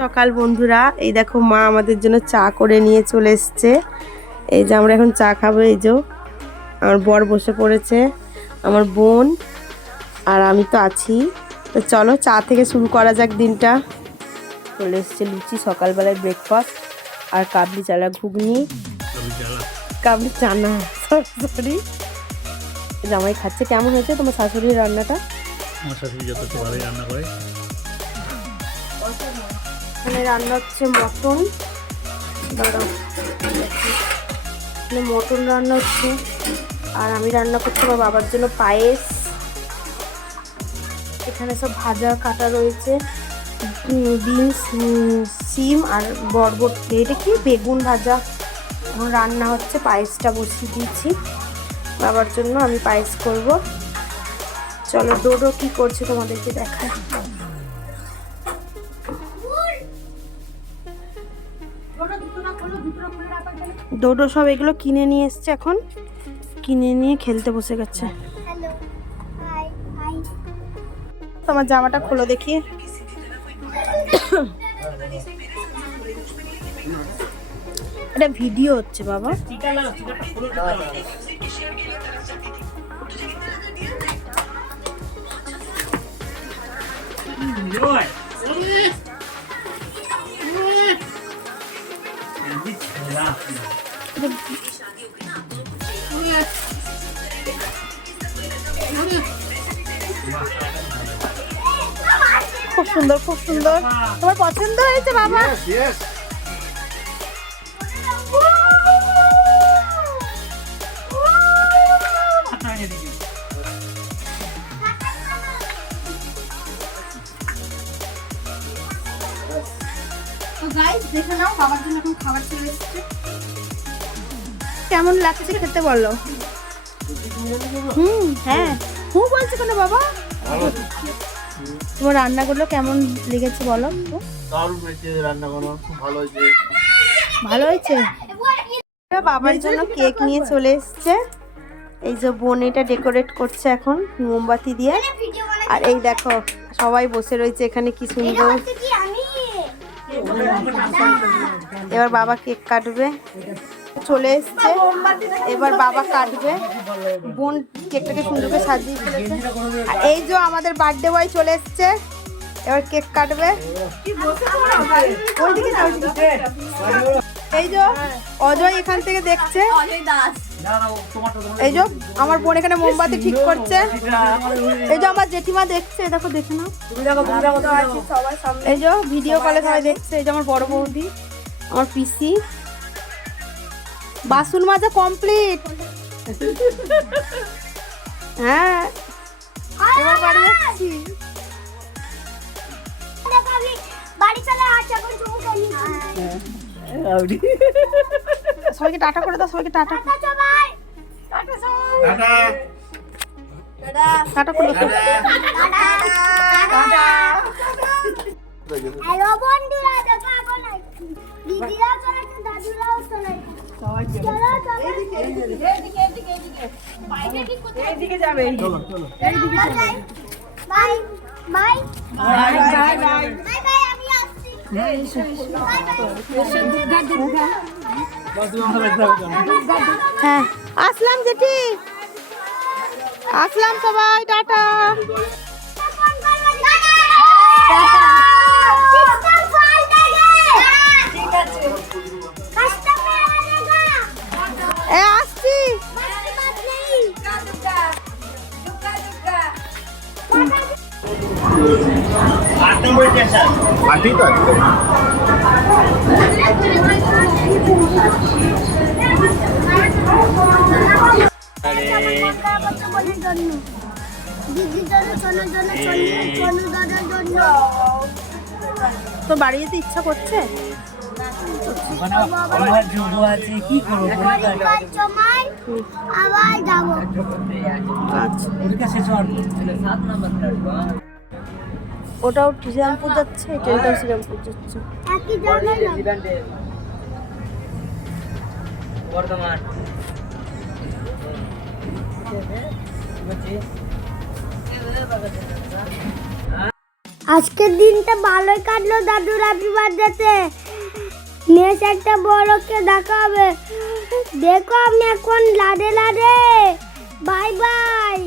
সকাল বন্ধুরা, এই দেখো মা আমাদের জন্য চা করে নিয়ে চলে এসছে। এই যে আমরা এখন চা খাবো। এই যে আমার বর বসে পড়েছে, আমার বোন আর আমি তো আছি। তো চলো চা থেকে শুরু করা যাক দিনটা। চলে এসছে লুচি, সকালবেলায় ব্রেকফাস্ট, আর কাবলি চানা ঘুগনি, কাবলি চানা সরি। জামাই খাচ্ছে। কেমন হয়েছে তোমার শাশুড়ির রান্নাটা? আমার শাশুড়ি যথেষ্ট ভালোই রান্না করে। এখানে রান্না হচ্ছে মটন। দাঁড়াও, এখানে মটন রান্না হচ্ছে, আর আমি রান্না করছি আমার বাবার জন্য পায়েস। এখানে সব ভাজা কাটা রয়েছে, বিনস, সিম আর বরবটি, এটা কি বেগুন ভাজা। এখন রান্না হচ্ছে, পায়েসটা বসিয়ে দিয়েছি বাবার জন্য, আমি পায়েস করব। চলো ডোডো কি করছে তোমাদেরকে দেখায়। ডোডো সব এগুলো কিনে নিয়ে এসছে, এখন কিনে নিয়ে খেলতে বসে গেছে। তোমার জামাটা খোলো দেখি। এটা ভিডিও হচ্ছে বাবা। খুব সুন্দর, খুব সুন্দর। তোমার পছন্দ হয়েছে বাবা? দেখে নাও, বাবার জন্য এখন খাবার চলে এসেছে। কেমন লাগছে খেতে বলো? হ্যাঁ, বলছে কেন বাবা? তোমার রান্নাগুলো কেমন লেগেছে বলো? দারুণ হয়েছে রান্নাগুলো, খুব ভালো হয়েছে। ভালো হয়েছে। বাবার জন্য কেক নিয়ে চলে এসছে। এই যে বোন এটা ডেকোরেট করছে এখন মোমবাতি দিয়ে। আর এই দেখো সবাই বসে রয়েছে এখানে, কি সুন্দর। এবার বাবা কেক কাটবে, চলে এসছে। এবার বাবা কাটবে, বোন কেকটাকে সুন্দর করে সাজিয়ে দিয়েছে। আর এই যে আমাদের বার্থডে বয় চলে এসছে, এবার কেক কাটবে। এই যে অজয় এখান থেকে দেখছে। এই যে আমার বোন এখানে মোমবাতি ঠিক করছে। এই যে আমার জেঠিমা দেখছে, দেখো দেখে নাও। এই যে ভিডিও কলে সবাই দেখছে। এই যে আমার বড় বৌদি, আমার পিসি। বাসন মাজা কমপ্লিট। হ্যাঁ, এবার বাড়ি যাচ্ছি। সবাইকে টাটা করে দাও, সবাইকে টাটা টাটা করে দাও। হ্যালো বন্ধুরা, দেখো এখন দিদিরাও চলেছে, দাদুরাও চলেছে। এইদিকে যাবে, চলো চলো। Bye bye bye bye bye. Bye bye, আমি আসছি। হ্যাঁ, আসলাম জেঠি, আসলাম সবাই, টাটা। আসছি। তো বাড়ি যেতে ইচ্ছা করছে? আবার যাবো। ওটাও শ্রীরামপুর যাচ্ছে, এটাও শ্রীরামপুর যাচ্ছে। একই জায়গায় বর্তমান আজকের দিনটা ভালোই কাটলো দাদুর হ্যাপি বার্থডেতে। নেক্সট একটা বড়কে দেখা হবে। দেখো আমি এখন লাডে লাডে। Bye bye.